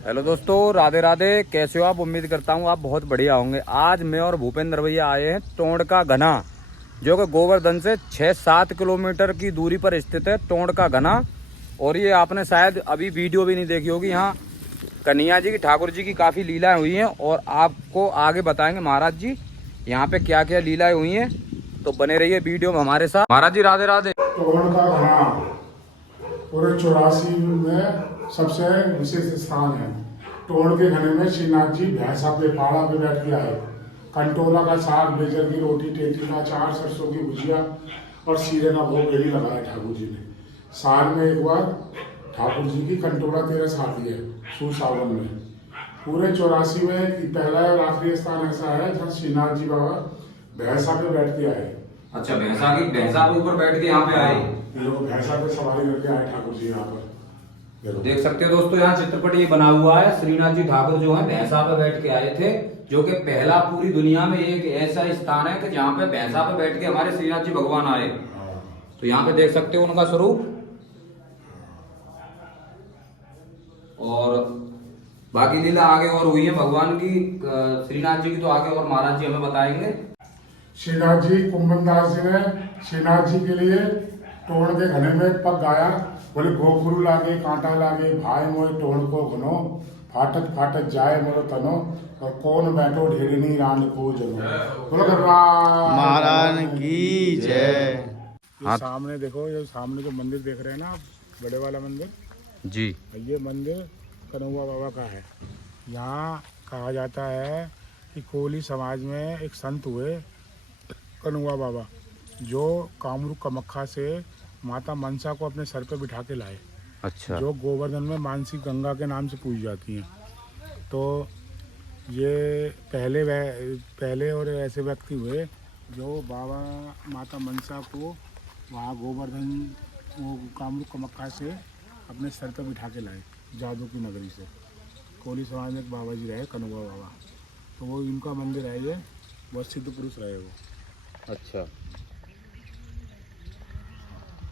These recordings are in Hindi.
हेलो दोस्तों, राधे राधे। कैसे हो आप? उम्मीद करता हूँ आप बहुत बढ़िया होंगे। आज मैं और भूपेंद्र भैया आए हैं टोंड का घना, जो कि गोवर्धन से 6-7 किलोमीटर की दूरी पर स्थित है। टोंड का घना। और ये आपने शायद अभी वीडियो भी नहीं देखी होगी। यहाँ कन्हैया जी की, ठाकुर जी की काफ़ी लीलाएं हुई हैं और आपको आगे बताएंगे महाराज जी यहाँ पे क्या क्या लीलाएं हुई हैं। तो बने रहिए वीडियो में हमारे साथ। महाराज जी राधे राधे। टोंड का घना पूरे 84 में सबसे विशेष स्थान है। टोंड के घने में श्रीनाथ जी भैंसा पे पहाड़ा पे बैठ के आए। कंटोला का साग, बेजर की रोटी, टेटी का अचार, सरसों की भुजिया और सीरे का भोग यही लगाया ठाकुर जी ने। साल में एक बार ठाकुर जी की कंटोला तेरस आती है सूर सावन में। पूरे 84 में पहला और आखिरी स्थान ऐसा है जहाँ श्रीनाथ जी बाबा भैंसा पे बैठ के आए। अच्छा, भैंसा के ऊपर बैठ के यहाँ पे आए। ये लोग भैंसा पे सवारी करके आए ठाकुर जी यहाँ पर। देख सकते हो दोस्तों, यहाँ चित्रपट ये बना हुआ है। श्रीनाथ जी ठाकुर जो है भैंसा पे बैठ के आए थे, जो कि पहला पूरी दुनिया में एक ऐसा स्थान है कि जहाँ पे भैंसा पे बैठ के हमारे श्रीनाथ जी भगवान आए। तो यहाँ पे देख सकते हो उनका स्वरूप। और बाकी लीला आगे और हुई है भगवान की, श्रीनाथ जी की तो आगे और महाराज जी हमें बताएंगे। श्रीनाथ जी, कुंभन दास जी ने श्रीनाथ जी के लिए टोंड के घने में पग गाया। बोले गोखरू लागे कांटा लागे, भाई मोए टोंड को घनो, फाटक फाटक जाए मोरो तनो, और कौन बैठो ढेरनी रान को जनो। बोलो भगवान महाराज की जय। ये सामने देखो, ये सामने जो मंदिर देख रहे हैं ना आप, बड़े वाला मंदिर जी, ये मंदिर कन्हैया बाबा का है। यहाँ कहा जाता है कि कोली समाज में एक संत हुए कन्हैया बाबा, जो कामरूप कामाख्या से माता मनसा को अपने सर पे बिठा के लाए। अच्छा। जो गोवर्धन में मानसी गंगा के नाम से पूजी जाती हैं। तो ये पहले और ऐसे व्यक्ति हुए जो बाबा माता मनसा को वहाँ गोवर्धन वो कामरूप कामाख्या से अपने सर पे बिठा के लाए, जादू की नगरी से। कोली समाज में एक बाबा जी रहे कन्हैया बाबा, तो वो इनका मंदिर है। ये बहुत सिद्ध पुरुष रहे वो। अच्छा।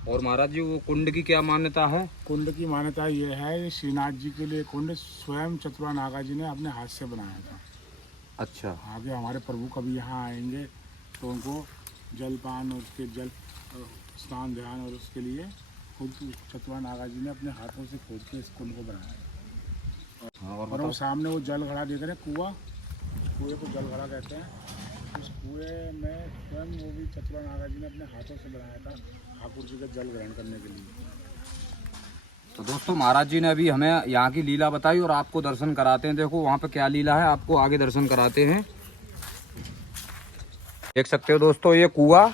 और महाराज जी वो कुंड की क्या मान्यता है? कुंड की मान्यता ये है कि श्रीनाथ जी के लिए कुंड स्वयं चतुरा नागा जी ने अपने हाथ से बनाया था। अच्छा। आगे हमारे प्रभु कभी यहाँ आएंगे तो उनको जलपान और उसके जल स्नान ध्यान और उसके लिए खुद चतुरा नागा जी ने अपने हाथों से खोद के इस कुंड को बनाया। और वो सामने वो जल घड़ा देख रहे हैं, कुआं, कुएं को जल घड़ा कहते हैं। उस कुएं में स्वयं वो भी चतुरा नागा जी ने अपने हाथों से बनाया था ठाकुर जी का जल ग्रहण करने के लिए। तो दोस्तों, महाराज जी ने अभी हमें यहाँ की लीला बताई और आपको दर्शन कराते हैं। देखो वहाँ पे क्या लीला है, आपको आगे दर्शन कराते हैं। देख सकते हो दोस्तों, ये कुआं,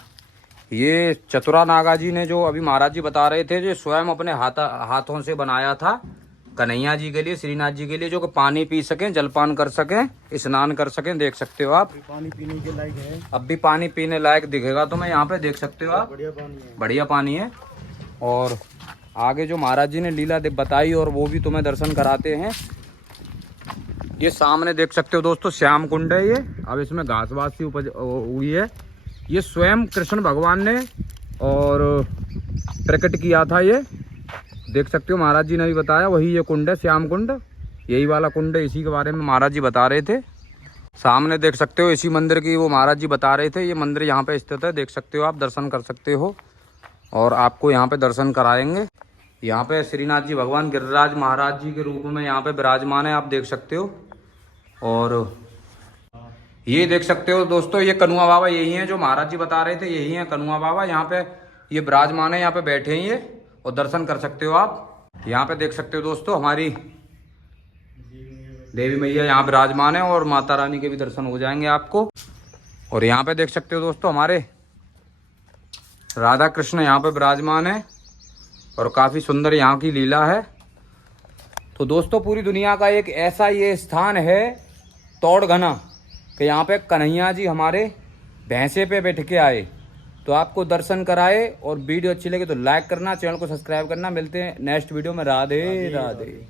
ये चतुरा नागा जी ने जो अभी महाराज जी बता रहे थे, जो स्वयं अपने हाथों से बनाया था कन्हैया जी के लिए, श्रीनाथ जी के लिए, जो कि पानी पी सकें, जलपान कर सकें, स्नान कर सकें। देख सकते हो आप, पानी पीने के लायक है। अब भी पानी पीने लायक दिखेगा तुम्हें यहाँ पे। देख सकते हो आप, बढ़िया पानी है, बढ़िया पानी है। और आगे जो महाराज जी ने लीला बताई और वो भी तुम्हें दर्शन कराते हैं। ये सामने देख सकते हो दोस्तों, श्याम कुंड है ये। अब इसमें घास वास सी उपज हुई है। ये स्वयं कृष्ण भगवान ने और प्रकट किया था ये। देख सकते हो, महाराज जी ने भी बताया, वही ये कुंड है, श्याम कुंड, यही वाला कुंड है। इसी के बारे में महाराज जी बता रहे थे। सामने देख सकते हो, इसी मंदिर की वो महाराज जी बता रहे थे। ये मंदिर यहाँ पे स्थित है, देख सकते हो आप, दर्शन कर सकते हो। और आपको यहाँ पे दर्शन कराएंगे। यहाँ पे श्रीनाथ जी भगवान गिरिराज महाराज जी के रूप में यहाँ पे विराजमान है, आप देख सकते हो। और ये देख सकते हो दोस्तों, ये कन्हैया बाबा यही हैं जो महाराज जी बता रहे थे, यही हैं कन्हैया बाबा। यहाँ पे ये विराजमान है, यहाँ पे बैठे हैं ये, और दर्शन कर सकते हो आप। यहाँ पे देख सकते हो दोस्तों, हमारी देवी मैया यहाँ विराजमान है और माता रानी के भी दर्शन हो जाएंगे आपको। और यहाँ पे देख सकते हो दोस्तों, हमारे राधा कृष्ण यहाँ पे विराजमान है और काफ़ी सुंदर यहाँ की लीला है। तो दोस्तों, पूरी दुनिया का एक ऐसा ये स्थान है टोंड घना, कि यहाँ पे कन्हैया जी हमारे भैंसे पे बैठ के आए। तो आपको दर्शन कराए। और वीडियो अच्छी लगे तो लाइक करना, चैनल को सब्सक्राइब करना। मिलते हैं नेक्स्ट वीडियो में। राधे राधे।